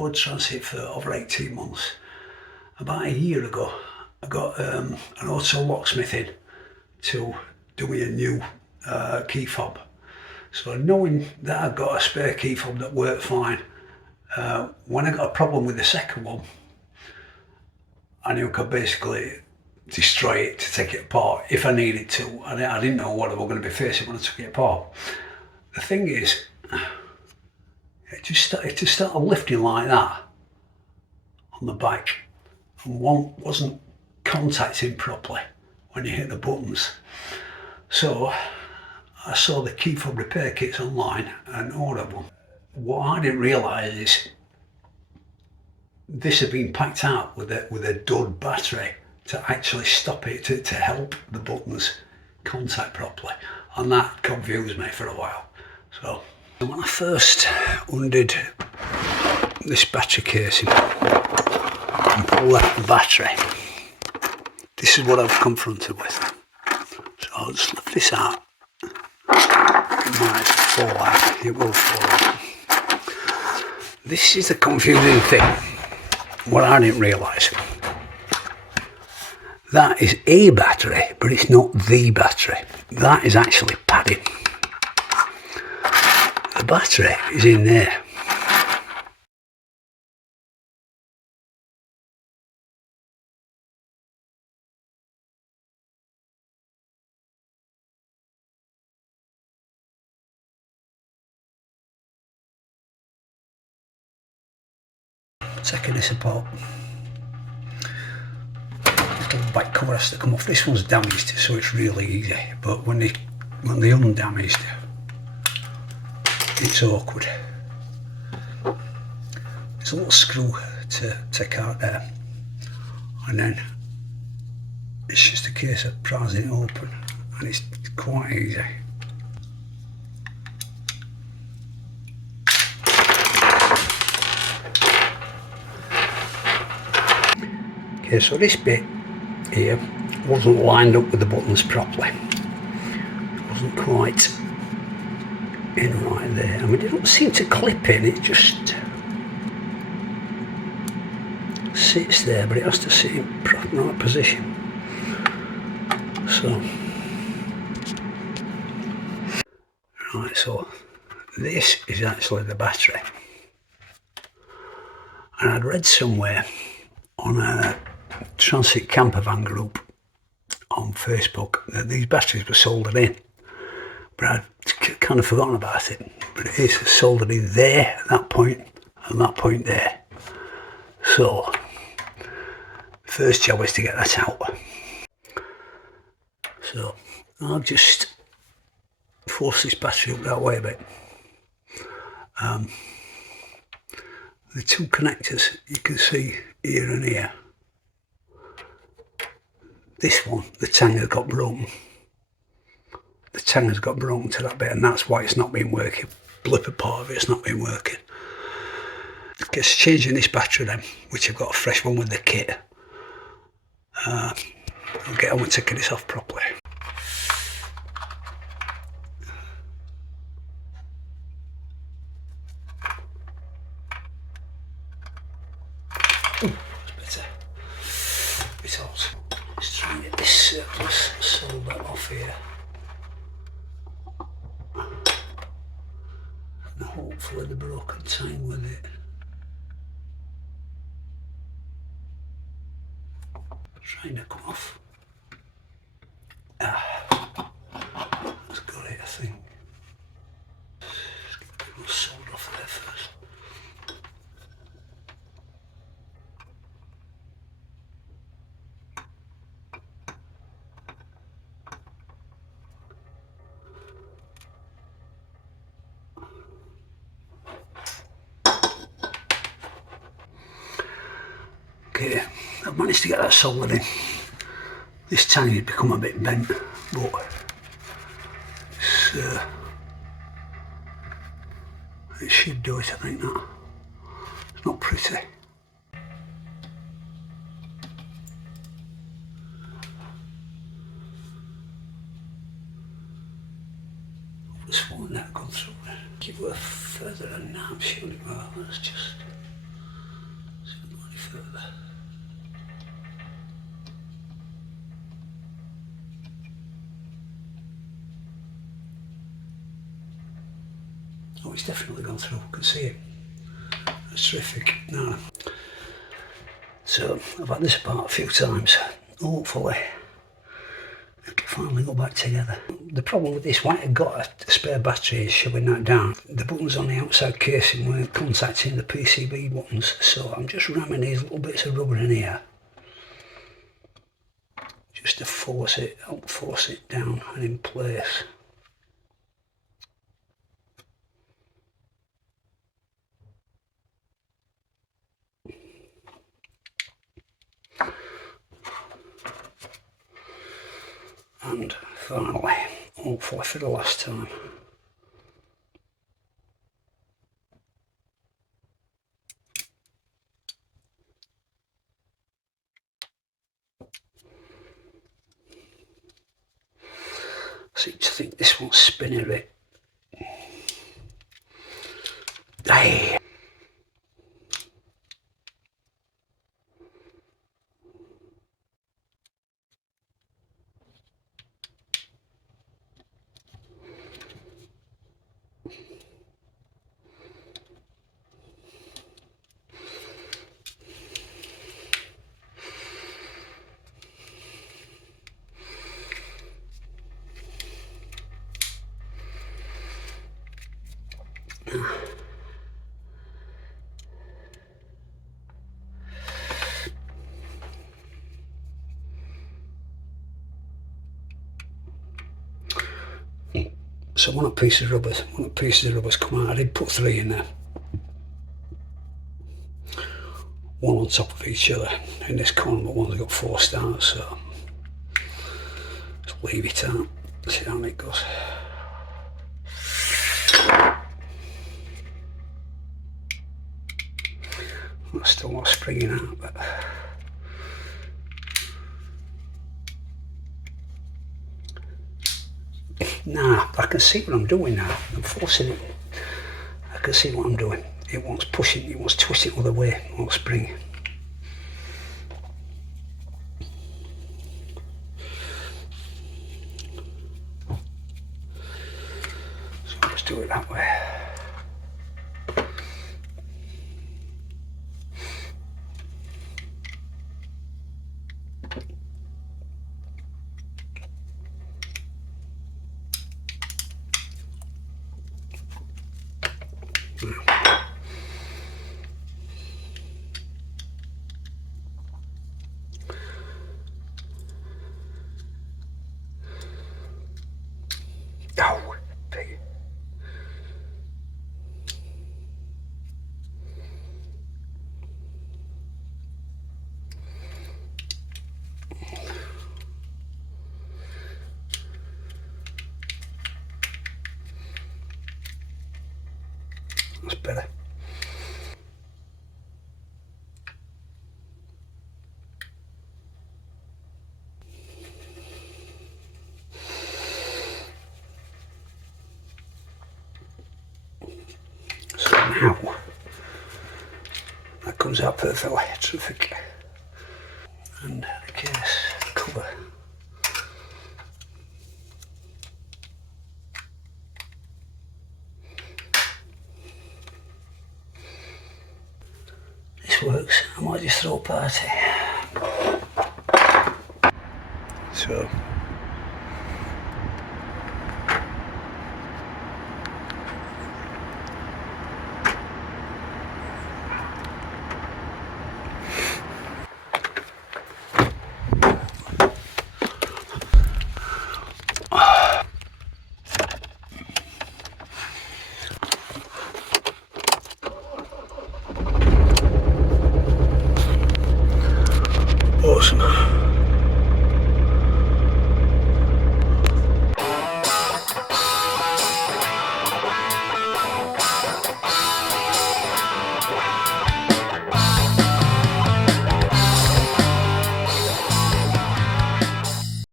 Ford Transit for over 18 months. About a year ago, I got an auto locksmith in to do me a new key fob. So knowing that I got a spare key fob that worked fine, when I got a problem with the second one, I knew I could basically destroy it to take it apart if I needed to. I didn't know what I was going to be facing when I took it apart. The thing is, it just started lifting like that on the back, and one wasn't contacting properly when you hit the buttons. So I saw the key fob repair kits online and ordered one. What I didn't realise is this had been packed out with a dud battery to actually stop it, to help the buttons contact properly, and that confused me for a while. So when I first undid this battery casing and pulled out the battery, this is what I was confronted with. So I'll just lift this out. It might fall out, it will fall out. This is the confusing thing, what I didn't realise. That is a battery, but it's not the battery. That is actually padding. The battery is in there. Taking this apart. The back cover has to come off. This one's damaged, so it's really easy. But when they undamaged, it's awkward. There's a little screw to take out there, and then it's just a case of prising it open, and it's quite easy. Okay, so this bit here wasn't lined up with the buttons properly. It wasn't quite in right there. I mean, it don't seem to clip in, it just sits there, but it has to sit in the right position. So, right, so this is actually the battery. And I'd read somewhere on a transit camper van group on Facebook that these batteries were soldered in, but I'd kind of forgotten about it. But it is soldered in there at that point and that point there. So first job is to get that out. So I'll just force this battery up that way a bit. The two connectors you can see here and here. This one, the tang has got broken. The tang has got broken to that bit, and that's why it's not been working. Blipper part of it's not been working. Just changing this battery then, which I've got a fresh one with the kit. I'll get on with taking this off properly. Ooh, that's better. It's hot. Let's try and get this surplus solder off here. And hopefully the broken tang with it. Trying to come off. That's got it, I think. Let's get a little solder off there first. Okay, I've managed to get that soldered in. This tang had become a bit bent, but it should do it, I think. That it's not pretty. Just want that gone through. Give her further a nap, surely. Well, let's just further. Oh, it's definitely gone through, I can see it. That's terrific. Now, so I've had this apart a few times. Hopefully it can finally go back together. The problem with this, why I got a spare battery is shoving that down. The buttons on the outside casing weren't contacting the PCB buttons, so I'm just ramming these little bits of rubber in here just to help force it down and in place. And finally, hopefully for the last time, I seem to think this one's spinning a bit. Hey. So one of the pieces of rubber's come out. I did put 3 in there. One on top of each other in this corner, but one's got 4 stars, so just leave it out, see how it goes. That's still not springing out, but nah, I can see what I'm doing now. I'm forcing it. I can see what I'm doing. It wants pushing, it wants twisting all the way, it won't spring. So let's do it that way. Oh, big. That's better. So now, that comes out perfectly, terrific. And the case cover. This works, I might just throw a party. So